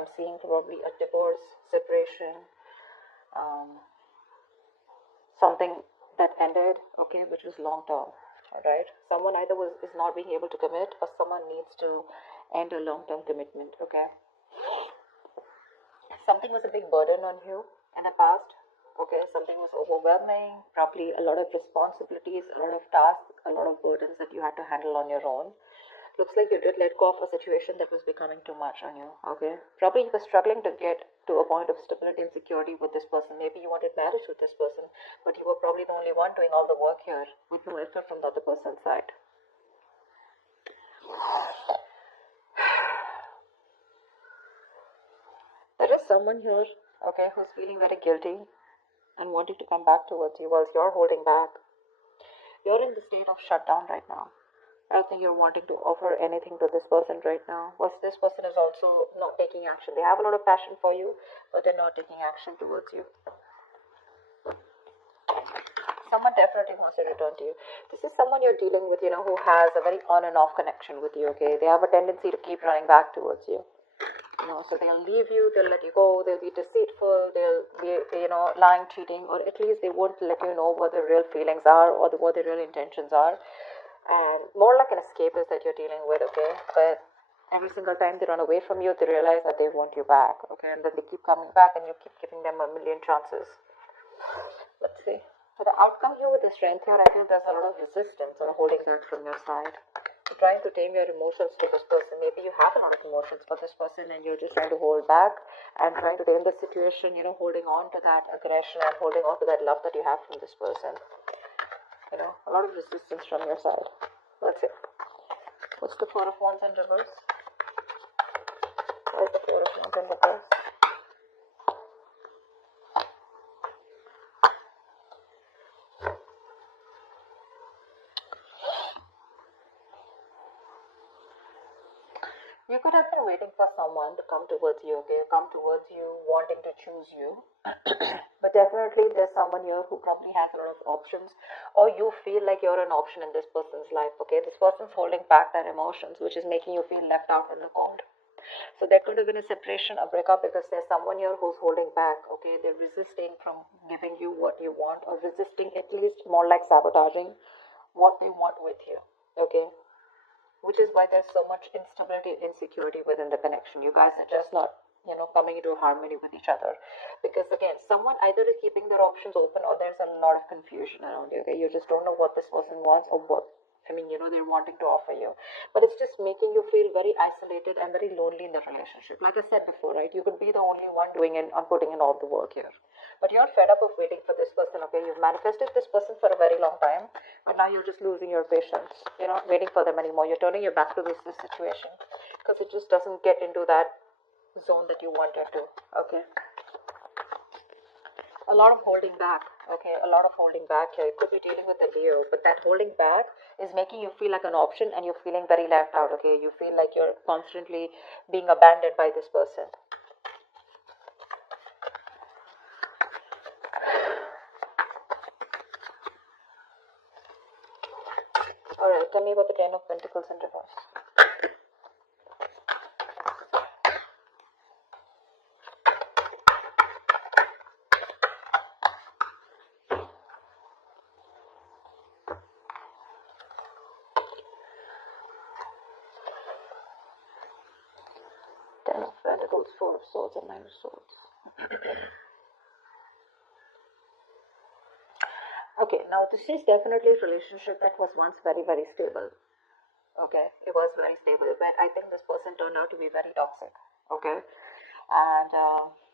I'm seeing probably a divorce, separation, something that ended, okay, which was long term. All right, someone either is not being able to commit, or someone needs to end a long term commitment. Okay, something was a big burden on you in the past. Okay, something was overwhelming, probably a lot of responsibilities, a lot of tasks, a lot of burdens that you had to handle on your own. Looks like you did let go of a situation that was becoming too much on you. Okay, probably you were struggling to get to a point of stability and security with this person. Maybe you wanted marriage with this person, but you were probably the only one doing all the work here with no effort from the other person's side. There is someone here, okay, who's feeling very guilty and wanting to come back towards you whilst you're holding back. You're in the state of shutdown right now. I don't think you're wanting to offer anything to this person right now. Whilst this person is also not taking action. They have a lot of passion for you, but they're not taking action towards you. Someone definitely wants to return to you. This is someone you're dealing with, who has a very on and off connection with you, okay? They have a tendency to keep running back towards you. So they'll leave you, they'll let you go, they'll be deceitful, they'll be, lying, cheating, or at least they won't let you know what their real feelings are or what their real intentions are. And more like an escapist that you're dealing with, okay? But every single time they run away from you, they realize that they want you back, okay? And then they keep coming back and you keep giving them a million chances. Let's see. So the outcome here with the strength here, I feel there's a lot of resistance or holding back from your side. You're trying to tame your emotions to this person. Maybe you have a lot of emotions for this person and you're just trying to hold back and trying to tame the situation, holding on to that aggression and holding on to that love that you have from this person. A lot of resistance from your side. Let's see. What's the Four of Wands in reverse? Why is the Four of Wands in reverse? You could have been waiting for someone to come towards you, okay? Come towards you, wanting to choose you. But definitely there's someone here who probably has a lot of options, or you feel like you're an option in this person's life, okay? This person's holding back their emotions, which is making you feel left out in the cold. So there could have been a separation, a breakup, because there's someone here who's holding back, okay? They're resisting from giving you what you want, or resisting, at least more like sabotaging what they want with you, okay? Which is why there's so much instability and insecurity within the connection. You guys are just not, coming into harmony with each other. Because again, someone either is keeping their options open, or there's a lot of confusion around you, okay? You just don't know what this person wants, or what, they're wanting to offer you. But it's just making you feel very isolated and very lonely in the relationship. Like I said before, right? You could be the only one doing and putting in all the work here. But you're fed up of waiting for this person, okay? You've manifested this person for a very long time, but now you're just losing your patience. You're not waiting for them anymore. You're turning your back to this situation because it just doesn't get into that zone that you wanted to, okay? A lot of holding back, okay? A lot of holding back here. You could be dealing with a Leo, but that holding back is making you feel like an option, and you're feeling very left out, okay? You feel like you're constantly being abandoned by this person. Alright, tell me about the Ten of Pentacles in reverse. Ten of Pentacles, Four of Swords, and Nine of Swords. Okay, now this is definitely a relationship that was once very, very stable. Okay, it was very stable, but I think this person turned out to be very toxic. Okay, and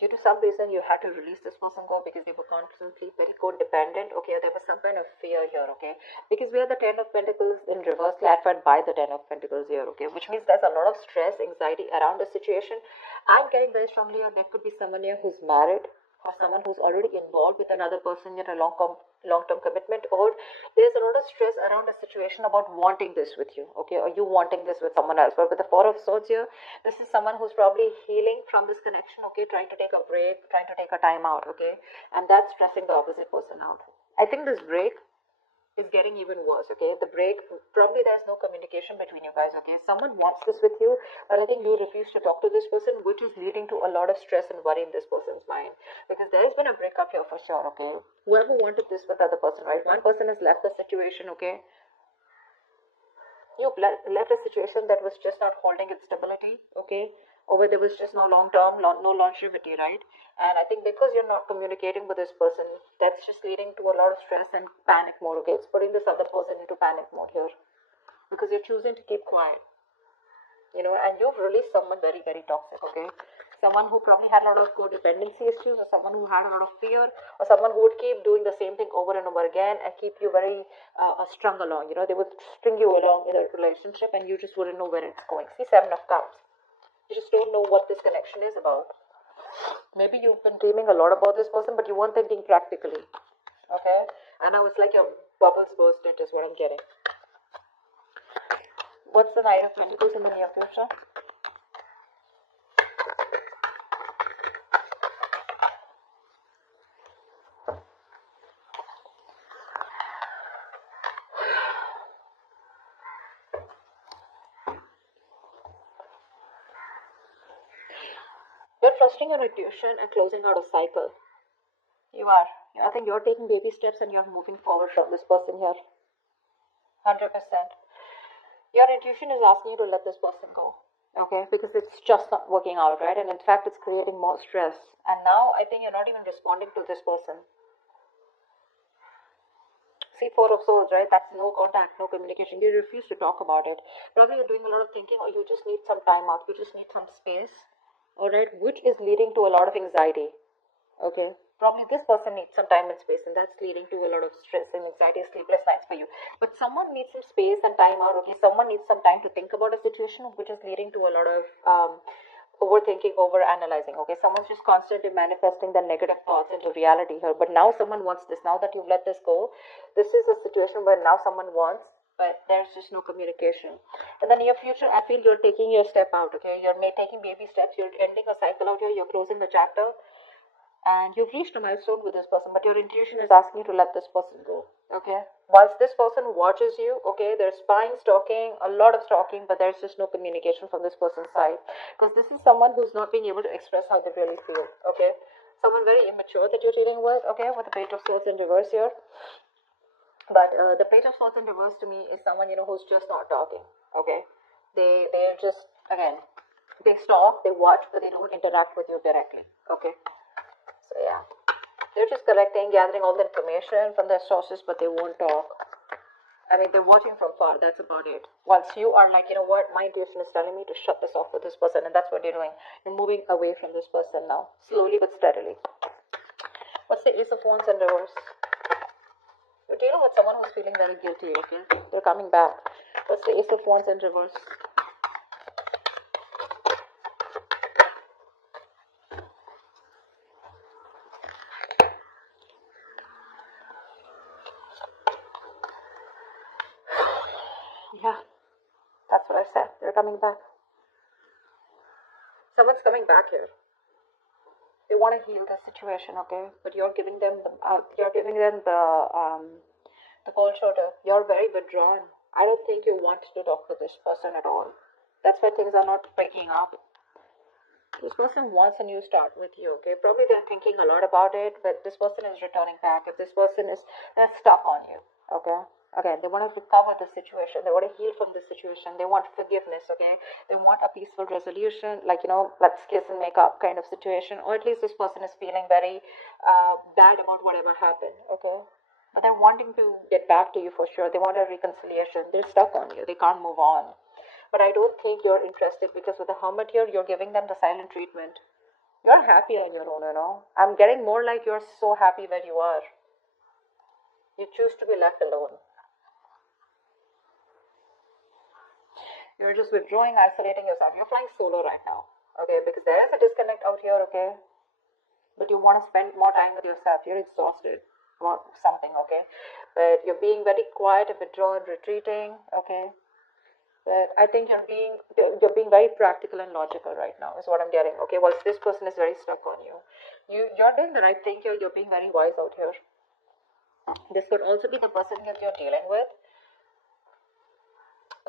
due to some reason you had to release this person go because they were constantly very codependent. Okay, there was some kind of fear here. Okay, because we have the Ten of Pentacles in reverse clarified by the Ten of Pentacles here. Okay, which means there's a lot of stress, anxiety around the situation. I'm getting very strongly here. There could be someone here who's married, or someone who's already involved with another person in a long-term commitment, or there's a lot of stress around a situation about wanting this with you, okay, or you wanting this with someone else. But with the Four of Swords here, this is someone who's probably healing from this connection, okay, trying to take a break, trying to take a time out, okay, and that's stressing the opposite person out. I think this break is getting even worse, okay? The break, probably there's no communication between you guys, okay? Someone wants this with you, but I think you refuse to talk to this person, which is leading to a lot of stress and worry in this person's mind, because there's been a breakup here for sure, okay? Whoever wanted this with the other person, right? One person has left the situation, okay? You left a situation that was just not holding its stability, okay? Or where there was just no long term, no longevity, right? And I think because you're not communicating with this person, that's just leading to a lot of stress and panic mode, okay? It's putting this other person into panic mode here because you're choosing to keep quiet, and you've released someone very, very toxic, okay? Someone who probably had a lot of codependency issues, or someone who had a lot of fear, or someone who would keep doing the same thing over and over again and keep you very strung along. They would string you along in a relationship and you just wouldn't know where it's going. See, 7 of Cups. You just don't know what this connection is about. Maybe you've been dreaming a lot about this person, but you weren't thinking practically, okay? And now it's like your bubbles bursted is what I'm getting. What's the Knight of Pentacles in the near future? You're trusting your intuition and closing out a cycle. You are. I think you're taking baby steps and you're moving forward from this person here. 100%. Your intuition is asking you to let this person go. Okay? Because it's just not working out, right? And in fact, it's creating more stress. And now I think you're not even responding to this person. See, 4 of Swords, right? That's no contact, no communication. You refuse to talk about it. Probably you're doing a lot of thinking, or you just need some time out. You just need some space. Alright? Which is leading to a lot of anxiety. Okay? Probably this person needs some time and space, and that's leading to a lot of stress and anxiety, sleepless nights for you. But someone needs some space and time out, okay? Someone needs some time to think about a situation, which is leading to a lot of overthinking, overanalyzing, okay? Someone's just constantly manifesting their negative thoughts into reality here. But now someone wants this. Now that you've let this go, this is a situation where now someone wants, but there's just no communication. In the near future, I feel you're taking your step out, okay? You're taking baby steps. You're ending a cycle out here. You're closing the chapter. And you've reached a milestone with this person, but your intuition is asking you to let this person go, okay? Whilst this person watches you, okay, there's spying, stalking, a lot of stalking, but there's just no communication from this person's side, because this is someone who's not being able to express how they really feel, okay? Someone very immature that you're dealing with, okay, with the Page of Swords in reverse here. But the Page of Swords in reverse to me is someone, who's just not talking, okay? They're just, again, they stalk, they watch, but they don't interact with you directly, okay? So yeah, they're just collecting, gathering all the information from their sources, but they won't talk. I mean, they're watching from far, that's about it. Whilst you are like, what, my intuition is telling me to shut this off with this person, and that's what you're doing. You're moving away from this person now, slowly but steadily. What's the Ace of Wands in reverse? You're dealing with someone who's feeling very guilty, okay? They're coming back. What's the Ace of Wands in reverse? Yeah, that's what I said. They're coming back. Someone's coming back here. They want to heal the situation, okay? But you're giving them the cold shoulder. You're very withdrawn. I don't think you want to talk to this person at all. That's why things are not breaking up. This person wants a new start with you, okay? Probably they're thinking a lot about it, but this person is returning back. If this person is stuck on you, okay? Again, they want to recover the situation. They want to heal from the situation. They want forgiveness, okay? They want a peaceful resolution, like, let's kiss and make up kind of situation. Or at least this person is feeling very bad about whatever happened, okay? But they're wanting to get back to you for sure. They want a reconciliation. They're stuck on you. They can't move on. But I don't think you're interested, because with the Hermit here, you're giving them the silent treatment. You're happy on your own, I'm getting more like you're so happy where you are. You choose to be left alone. You're just withdrawing, isolating yourself. You're flying solo right now, okay? Because there is a disconnect out here, okay? But you want to spend more time with yourself. You're exhausted about something, okay? But you're being very quiet and withdrawn, retreating, okay? But I think you're being very practical and logical right now, is what I'm getting, okay? Whilst this person is very stuck on you. You're doing the right thing here. You're being very wise out here. This could also be the person that you're dealing with,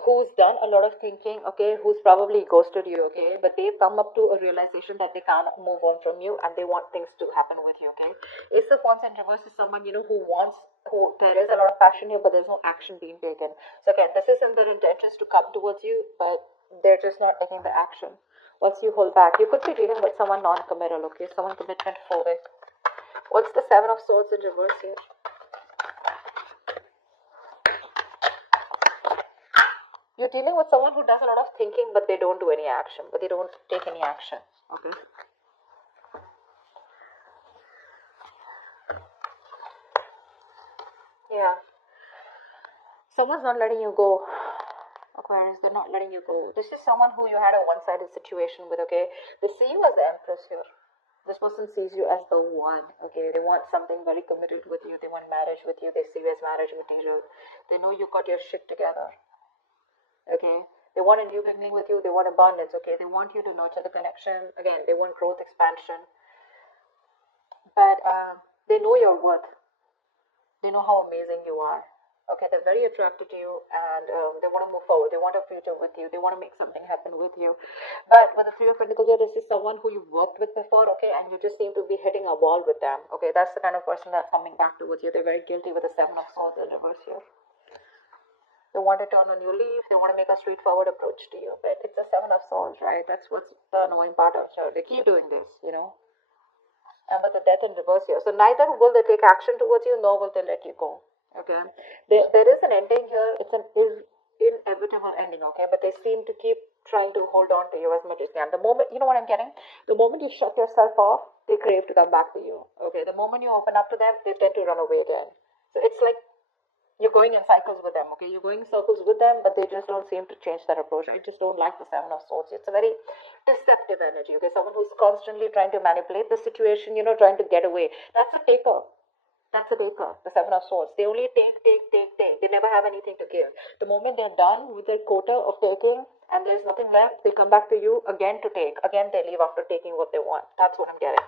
who's done a lot of thinking, okay, who's probably ghosted you, okay, but they've come up to a realization that they can't move on from you and they want things to happen with you, okay. Ace of Wands in reverse is someone, who there is a lot of passion here, but there's no action being taken. So again, this is in their intentions to come towards you, but they're just not taking the action. What's you hold back? You could be dealing with someone non-committal, okay, someone commitment phobic. What's the Seven of Swords in reverse here? You're dealing with someone who does a lot of thinking, but they don't do any action, but they don't take any action, okay? Yeah. Someone's not letting you go, Aquarius. They're not letting you go. This is someone who you had a one-sided situation with, okay? They see you as the Empress here. This person sees you as the one, okay? They want something very committed with you. They want marriage with you. They see you as marriage material. They know you got your shit together, okay? They want a new beginning with you. They want abundance, okay? They want you to nurture the connection. Again, they want growth, expansion. But they know your worth. They know how amazing you are. Okay, they're very attracted to you, and they want to move forward. They want a future with you. They want to make something happen with you. But with the Three of Pentacles here, this is someone who you've worked with before, okay, and you just seem to be hitting a wall with them. Okay, that's the kind of person that's coming back towards you. They're very guilty with the Seven of Swords in reverse here. They want to turn a new leaf. They want to make a straightforward approach to you. But it's a Seven of Swords, right? That's what's the annoying part of it. They keep doing this, And with the Death in reverse here. So neither will they take action towards you, nor will they let you go. Okay. There is an ending here. It's an inevitable ending, okay? But they seem to keep trying to hold on to you as much as they can. The moment, you know what I'm getting? The moment you shut yourself off, they crave to come back to you. Okay. The moment you open up to them, they tend to run away again. So it's like you're going in cycles with them, okay? You're going in circles with them, but they just don't seem to change their approach. I just don't like the Seven of Swords. It's a very deceptive energy, okay? Someone who's constantly trying to manipulate the situation, trying to get away. That's a taker. That's a taker, the Seven of Swords. They only take. They never have anything to give. The moment they're done with their quota of taking and there's nothing left, they come back to you again to take. Again, they leave after taking what they want. That's what I'm getting.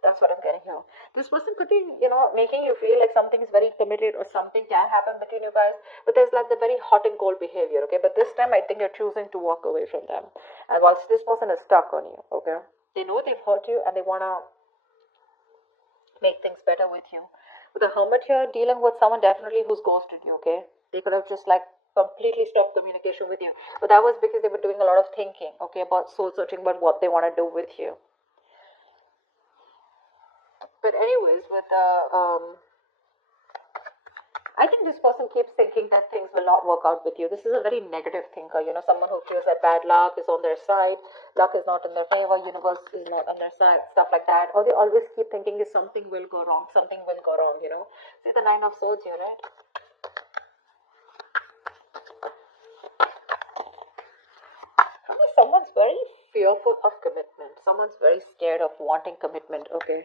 That's what I'm getting here. This person could be, making you feel like something is very committed or something can happen between you guys. But there's like the very hot and cold behavior, okay? But this time I think you're choosing to walk away from them. And whilst this person is stuck on you, okay? They know they've hurt you and they want to make things better with you. With the Hermit here, dealing with someone definitely who's ghosted you, okay? They could have just like completely stopped communication with you. But that was because they were doing a lot of thinking, okay, about soul searching, about what they want to do with you. But anyways, with the I think this person keeps thinking that things will not work out with you. This is a very negative thinker, someone who feels that bad luck is on their side, luck is not in their favor, universe is not on their side, stuff like that. Or they always keep thinking that something will go wrong, See the Nine of Swords here, right? Someone's very fearful of commitment. Someone's very scared of wanting commitment, okay?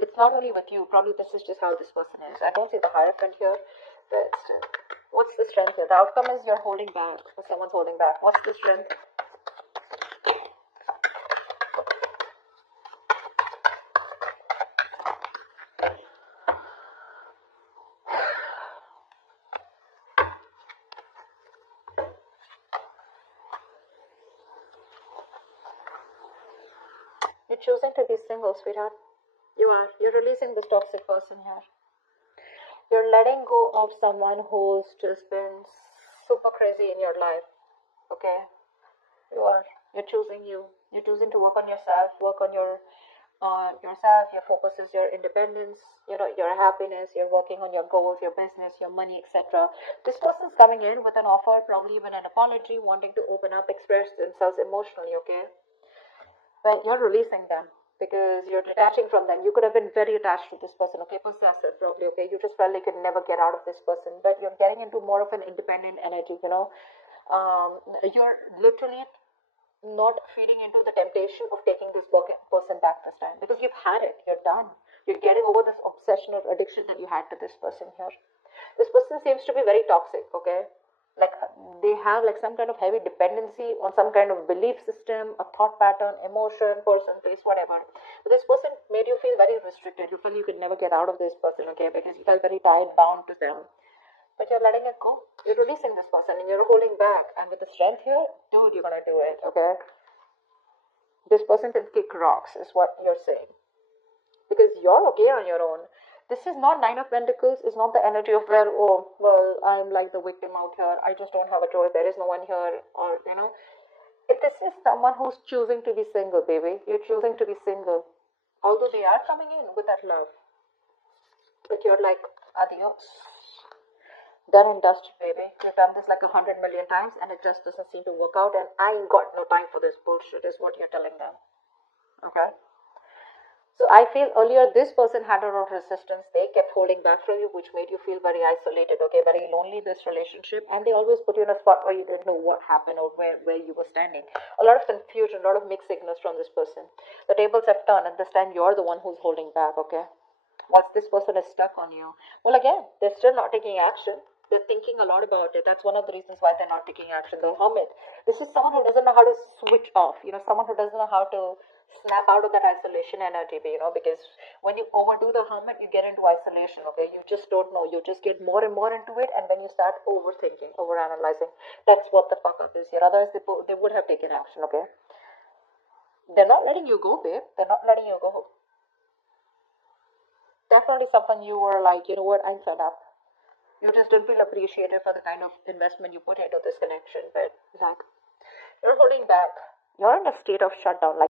It's not only with you. Probably this is just how this person is. I don't see the Hierophant here, but still. What's the strength here? The outcome is you're holding back, or someone's holding back. What's the strength? You're choosing to be single, sweetheart. You are. You're releasing this toxic person here. You're letting go of someone who's just been super crazy in your life. Okay? You are. You're choosing you. You're choosing to work on yourself, work on yourself. Your focus is your independence, your happiness. You're working on your goals, your business, your money, etc. This person's coming in with an offer, probably even an apology, wanting to open up, express themselves emotionally, okay? But you're releasing them because you're detaching from them. You could have been very attached to this person, okay? Possessive, probably, okay? You just felt like you could never get out of this person, but you're getting into more of an independent energy, You're literally not feeding into the temptation of taking this person back this time because you've had it. You're done. You're getting over this obsession or addiction that you had to this person here. This person seems to be very toxic, okay? Like they have like some kind of heavy dependency on some kind of belief system, a thought pattern, emotion, person, place, whatever. But this person made you feel very restricted. You felt you could never get out of this person, okay, because you felt very tied, bound to them. But you're letting it go. You're releasing this person and you're holding back. And with the strength here, dude, you're gonna do it, okay? This person can kick rocks, is what you're saying. Because you're okay on your own. This is not Nine of Pentacles. It's not the energy of where, oh, well, I'm like the victim out here. I just don't have a choice. There is no one here. Or, you know. If this is someone who's choosing to be single, baby. You're choosing to be single. Although they are coming in with that love. But you're like, adios. Done and dusted, baby. You've done this like 100 million times and it just doesn't seem to work out. And I ain't got no time for this bullshit, is what you're telling them. Okay? So I feel earlier this person had a lot of resistance. They kept holding back from you, which made you feel very isolated, okay, very lonely, this relationship. And they always put you in a spot where you didn't know what happened or where you were standing. A lot of confusion, a lot of mixed signals from this person. The tables have turned and this time you're the one who's holding back, okay. Once this person is stuck on you, well, again, they're still not taking action. They're thinking a lot about it. That's one of the reasons why they're not taking action. They'll hum it. This is someone who doesn't know how to switch off, you know, someone who doesn't know how to snap out of that isolation energy, you know, because when you overdo the hermit, you get into isolation, okay? You just don't know. You just get more and more into it, and then you start overthinking, overanalyzing. That's what the fuck up is here. Otherwise, they would have taken action, okay? They're not letting you go, babe. They're not letting you go. Definitely someone you were like, you know what, I'm fed up. You just didn't feel appreciated for the kind of investment you put into this connection, but like, you're holding back. You're in a state of shutdown, like